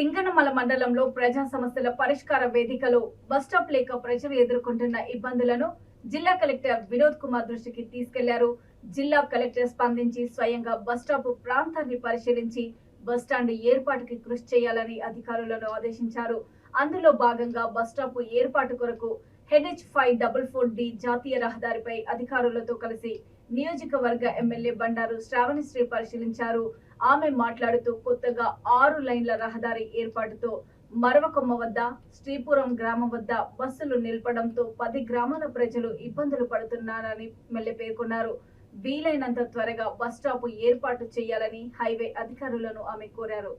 సింగనమల మండలంలో ప్రజా సమస్యల పరిష్కార వేదికలో బస్టాప్ లేక ప్రజలు ఎదుర్కొంటున్న ఇబ్బందులను జిల్లా కలెక్టర్ వినోద్ కుమార్ దృష్టికి తీసుకెళ్లారు. జిల్లా కలెక్టర్ స్పందించి స్వయంగా బస్టాప్ ప్రాంతాన్ని పరిశీలించి బస్టాండ్ ఏర్పాటుకి కృషి చేయాలని అధికారులను ఆదేశించారు. అందులో భాగంగా బస్టాప్ ఏర్పాటు కొరకు NH544D జాతీయ రహదారిపై అధికారులతో కలిసి నియోజకవర్గ ఎమ్మెల్యే బండారు శ్రావణిశ్రీ పరిశీలించారు. ఆమె మాట్లాడుతూ కొత్తగా 6 లైన్ల రహదారి ఏర్పాటుతో మరవకొమ్మ వద్ద శ్రీపురం గ్రామం వద్ద బస్సులు నిలపడంతో 10 గ్రామాల ప్రజలు ఇబ్బందులు పడుతున్నారని ఎమ్మెల్యే పేర్కొన్నారు. వీలైనంత త్వరగా బస్ స్టాప్ ఏర్పాటు చేయాలని హైవే అధికారులను ఆమె కోరారు.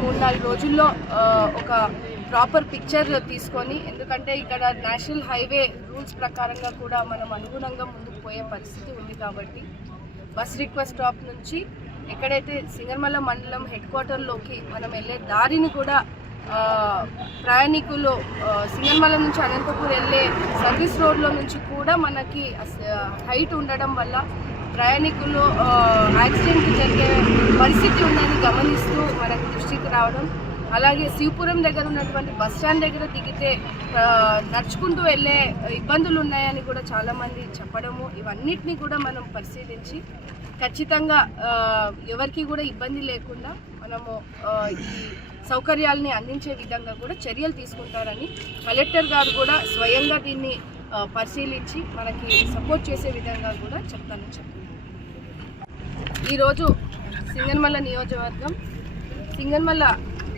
మూడు నాలుగు రోజుల్లో ఒక ప్రాపర్ పిక్చర్ తీసుకొని, ఎందుకంటే ఇక్కడ నేషనల్ హైవే రూల్స్ ప్రకారంగా కూడా మనం అనుగుణంగా ముందుకు పోయే పరిస్థితి ఉంది కాబట్టి బస్ రిక్వెస్ట్ స్టాప్ నుంచి ఎక్కడైతే సింగనమల మండలం హెడ్ క్వార్టర్లోకి మనం వెళ్ళే దారిని కూడా ప్రయాణికులు సింగనమల నుంచి అనంతపూర్ వెళ్ళే సర్వీస్ రోడ్లో నుంచి కూడా మనకి హైట్ ఉండడం వల్ల ప్రయాణికులు యాక్సిడెంట్ జరిగే పరిస్థితి ఉందని గమనిస్తూ మనకు దృష్టికి రావడం, అలాగే శివపురం దగ్గర ఉన్నటువంటి బస్ స్టాండ్ దగ్గర దిగితే నడుచుకుంటూ వెళ్ళే ఇబ్బందులు ఉన్నాయని కూడా చాలామంది చెప్పడము, ఇవన్నిటిని కూడా మనం పరిశీలించి ఖచ్చితంగా ఎవరికి కూడా ఇబ్బంది లేకుండా మనము ఈ సౌకర్యాలని అందించే విధంగా కూడా చర్యలు తీసుకుంటారని కలెక్టర్ గారు కూడా స్వయంగా దీన్ని పరిశీలించి మనకి సపోర్ట్ చేసే విధంగా కూడా చెప్తానని చెప్పారు. ఈరోజు సింగనమల నియోజకవర్గం సింగనమల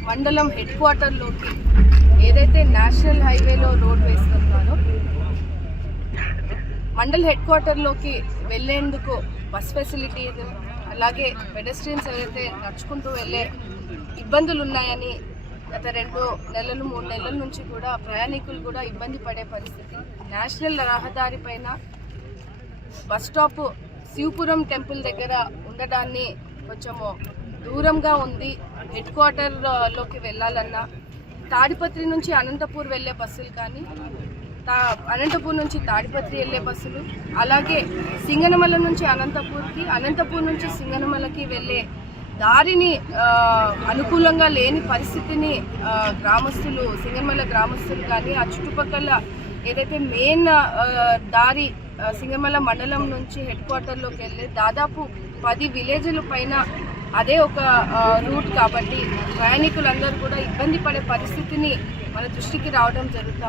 మండలం హెడ్ క్వార్టర్లోకి ఏదైతే నేషనల్ హైవేలో రోడ్ వేస్తున్నారో మండల్ హెడ్ క్వార్టర్లోకి వెళ్లేందుకు బస్ ఫెసిలిటీ, అలాగే పెడెస్ట్రియన్స్ ఎవరైతే నడుచుకుంటూ వెళ్ళే ఇబ్బందులు ఉన్నాయని గత 2 నెలలు 3 నెలల నుంచి కూడా ప్రయాణికులు కూడా ఇబ్బంది పడే పరిస్థితి. నేషనల్ రహదారి పైన బస్ స్టాప్ శివపురం టెంపుల్ దగ్గర ఉండడాన్ని కొంచెము దూరంగా ఉంది. హెడ్ క్వార్టర్లోకి వెళ్ళాలన్నా తాడిపత్రి నుంచి అనంతపూర్ వెళ్ళే బస్సులు కానీ, అనంతపూర్ నుంచి తాడిపత్రి వెళ్ళే బస్సులు, అలాగే సింగనమల నుంచి అనంతపూర్కి, అనంతపూర్ నుంచి సింగనమలకి వెళ్ళే దారిని అనుకూలంగా లేని పరిస్థితిని గ్రామస్తులు, సింగనమల గ్రామస్తులు కానీ, ఆ చుట్టుపక్కల ఏదైతే మెయిన్ దారి సింగనమల మండలం నుంచి హెడ్ క్వార్టర్లోకి వెళ్ళే దాదాపు 10 విలేజ్ల పైన అదే ఒక రూట్ కాబట్టి ప్రయాణికులందరూ కూడా ఇబ్బంది పడే పరిస్థితిని మన దృష్టికి రావడం జరుగుతుంది.